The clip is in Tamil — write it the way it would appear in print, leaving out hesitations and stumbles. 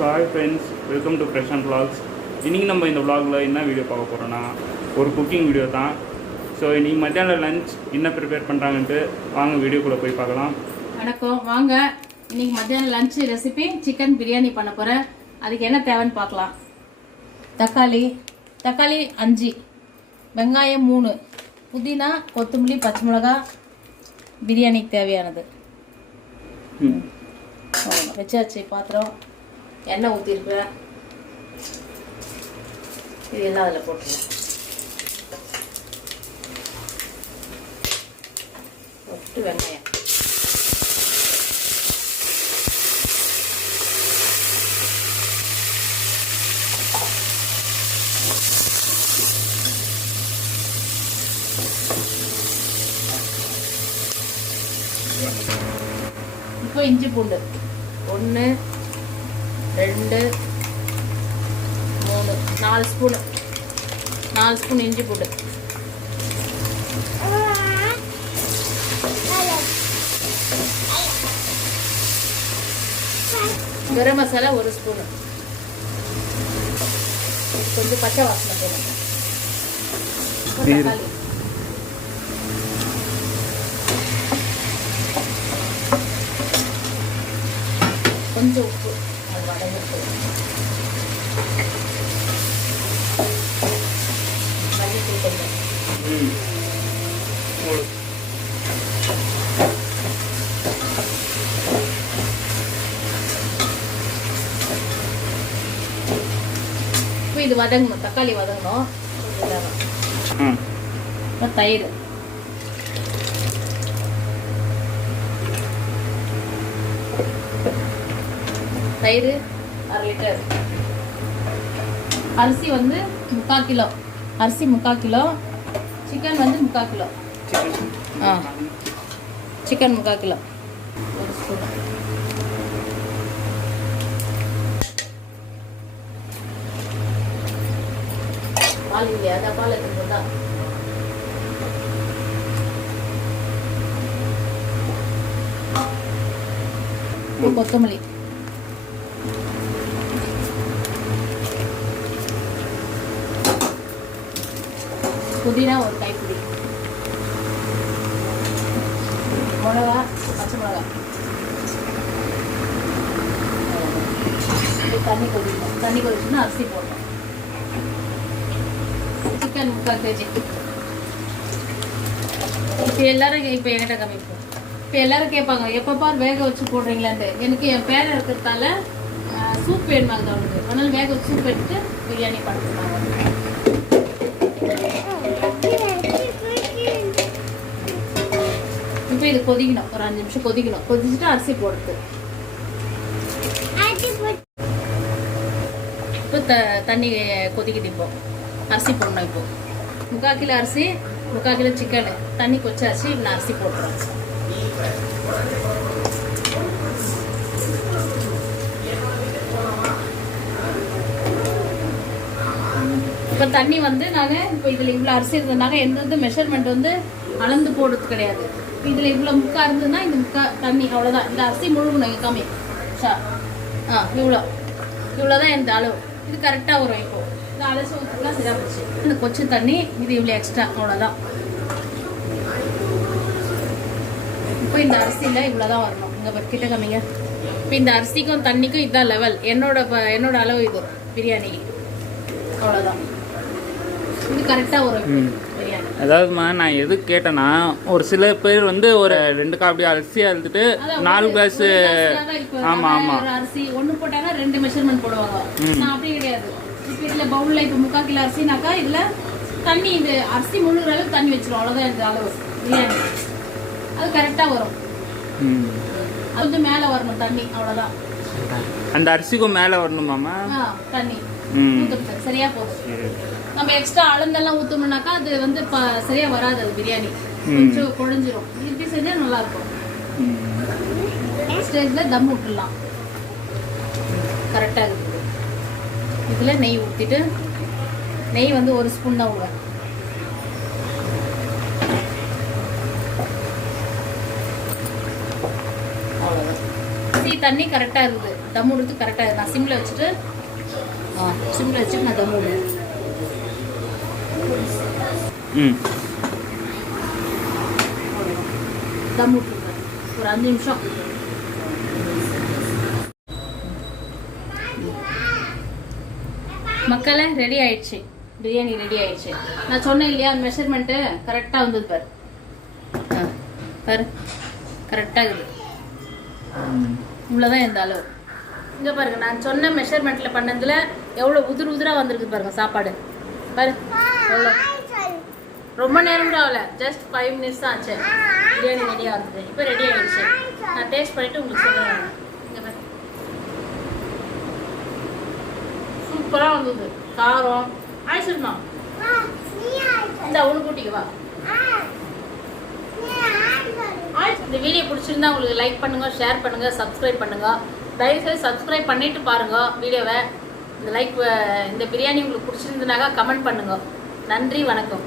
So hi friends, welcome to fresh and vlogs. இன்றைக்கி நம்ம இந்த vlogல என்ன வீடியோ பார்க்க போகிறோன்னா ஒரு குக்கிங் வீடியோ தான். ஸோ இன்றைக்கி மத்தியானம் லஞ்ச் என்ன ப்ரிப்பேர் பண்ணுறாங்கன்ட்டு வாங்க வீடியோக்குள்ளே போய் பார்க்கலாம். வணக்கம், வாங்க. இன்றைக்கி மத்தியானம் லஞ்ச் ரெசிபி சிக்கன் பிரியாணி பண்ண போகிறேன். அதுக்கு என்ன தேவைன்னு பார்க்கலாம். தக்காளி 5, வெங்காயம் 3, புதினா, கொத்தமல்லி, பச்சை மிளகா, பிரியாணிக்கு தேவையானது வச்சாச்சு. பாத்திரம், எண்ணெய் ஊற்றிருப்பேன். இது எல்லாம் அதில் போட்டுருவேன். போட்டு வெங்காயம் இப்போ இஞ்சி பூண்டு 1 2 3 4 ஸ்பூன் இஞ்சி பூண்டு. கரம் மசாலா 1 ஸ்பூன். கொஞ்சம் பச்சை வாசனை போடணும். தக்காளி கொஞ்சம் உப்பு, அது வதங்கிட்டு மல்லித்தூள் கொஞ்சம். இப்போ இது வதங்கணும், தக்காளி வதங்கணும். தயிர் தயிர் 1/2 லிட்டர். அரிசி வந்து 3/4 கிலோ. அரிசி 3/4 கிலோ. சிக்கன் வந்து 3/4 கிலோ. Chicken 3/4 kilo. 1 ஸ்பூன். பால் இல்லையா? அதான் பால் எடுத்துக்கோதா. கொத்தமல்லி, புதினா 1 கைப்பிடி, மிளகா, பச்சை மிளகா. தண்ணி கொதிச்சுன்னா அரிசி போடணும். Chicken 3/4 kg. இப்போ எல்லாரும் என்கிட்ட கம்மிப்போம். இப்போ எல்லாரும் கேட்பாங்க, எப்பப்பா வேக வச்சு போடுறீங்களான்ட்டு. எனக்கு என் பேரை இருக்கிறதால சூப் வேணுமாங்க அவனுக்கு. அதனால வேக வச்சு சூப் எடுத்து பிரியாணி பண்ணுறாங்க. இப்போ இது கொதிக்கணும், ஒரு 5 நிமிஷம் கொதிக்கணும். கொதிச்சுட்டு அரிசி போடுறது. இப்போ தண்ணி கொதிக்குது. இப்போ அரிசி போடணும். இப்போ 3/4 கிலோ அரிசி, 3/4 கிலோ சிக்கனு. தண்ணி கொச்சாச்சு. நான் அரிசி போட்டுறேன். இப்போ தண்ணி வந்து நான் இப்போ இதில் இவ்வளோ அரிசி இருந்ததுனால எந்த மெஷர்மெண்ட் வந்து அளந்து போடுறது கிடையாது. இதில் இவ்வளோ முக்கா இருந்ததுன்னா இந்த முக்கா தண்ணி அவ்வளோதான். இந்த அரிசி முழுகணும் கம்மி. இவ்வளோதான் இந்த அளவு. இது கரெக்டாக வரும். இப்போ இந்த அலசி ஊற்றுலாம் சரியாக போச்சு. இந்த கொச்சு தண்ணி இது இவ்வளோ எக்ஸ்ட்ரா, அவ்வளோதான். இப்போ இந்த அரிசியில் இவ்வளோதான் வரணும். இங்கே கிட்ட கம்மிங்க. இப்போ இந்த அரிசிக்கும் தண்ணிக்கும் இதுதான் லெவல். என்னோட அளவு இது பிரியாணிக்கு. அவ்வளோதான். இது கரெக்டாக வரும் பிரியாணி. அதாவதுமா, நான் எதுக்கு கேட்டேன்னா, ஒரு சில பேர் வந்து ஒரு 2 காப்பி அரிசி அழுத்துட்டு 4 கிளாஸ். ஆமாம் அரிசி 1 போட்டாங்கன்னா 2 மெஷர்மெண்ட் போடுவாங்க. நான் அப்படி கிடையாது. இப்போ இதில் பவுலில் இப்போ 3/4 கிலோ அரிசினாக்கா இதில் தண்ணி, இந்த அரிசி முழுகிற அளவுக்கு தண்ணி வச்சிடும். அவ்வளோதான் இந்த அளவு பிரியாணி. அது கரெக்டாக வரும். அது வந்து மேலே வரணும் தண்ணி, அவ்வளோதான். அந்த அரிசிக்கும் மேலே வரணுமாமா தண்ணி ஊற்றுறது சரியா போதும். நம்ம எக்ஸ்ட்ரா அளந்தெல்லாம் ஊற்றணும்னாக்கா அது வந்து சரியா வராது. அது பிரியாணி கொஞ்சம் குழஞ்சிரும். இப்படி செஞ்சால் நல்லா இருக்கும். ஸ்டேஜில் தம் விட்டுடலாம். கரெக்டாக இருக்குது. இதில் நெய் ஊற்றிட்டு, நெய் வந்து 1 ஸ்பூன் தான் விடுவேன். தண்ணி கரெக்டாக இருக்குது. தம் விடுறதுக்கு கரெக்டாக இருக்குது. நான் சிம்மில் வச்சுட்டு நான் தம் விடுவேன். தம் விட்டுருக்கேன் ஒரு 5 நிமிஷம். மக்களே ரெடி ஆயிடுச்சு. பிரியாணி ரெடி ஆயிடுச்சு. நான் சொன்னேன் இல்லையா அந்த மெஷர்மெண்ட்டு கரெக்டாக வந்தது பாரு. பாரு கரெக்டாக இருக்குது. இவ்வளோதான் இந்த அளவு. இங்கே பாருங்க நான் சொன்ன மெஷர்மெண்ட்டில் பண்ணதில் எவ்வளோ உதிராக வந்திருக்கு பாருங்க சாப்பாடு. பாரு எவ்வளோ. ரொம்ப நேரம் கூட ஆகல, ஜஸ்ட் 5 மினிட்ஸ் தான் ஆச்சு. பிரியாணி ரெடியாக வந்தது. இப்போ ரெடி ஆகிடுச்சு. நான் டேஸ்ட் பண்ணிவிட்டு உங்களுக்கு சொல்லுவேன். இங்கே பாரு சூப்பராக வந்தது. காரம் ஆயிடுச்சுமா. இந்த ஒன்று கூட்டிக்கு வா. இந்த வீடியோ பிடிச்சிருந்தா உங்களுக்கு லைக் பண்ணுங்க, ஷேர் பண்ணுங்க, சப்ஸ்கிரைப் பண்ணுங்க. தயவுசெய்து சப்ஸ்கிரைப் பண்ணிட்டு பாருங்க வீடியோவை. இந்த பிரியாணி உங்களுக்கு பிடிச்சிருந்தனாக்கா கமெண்ட் பண்ணுங்க. நன்றி, வணக்கம்.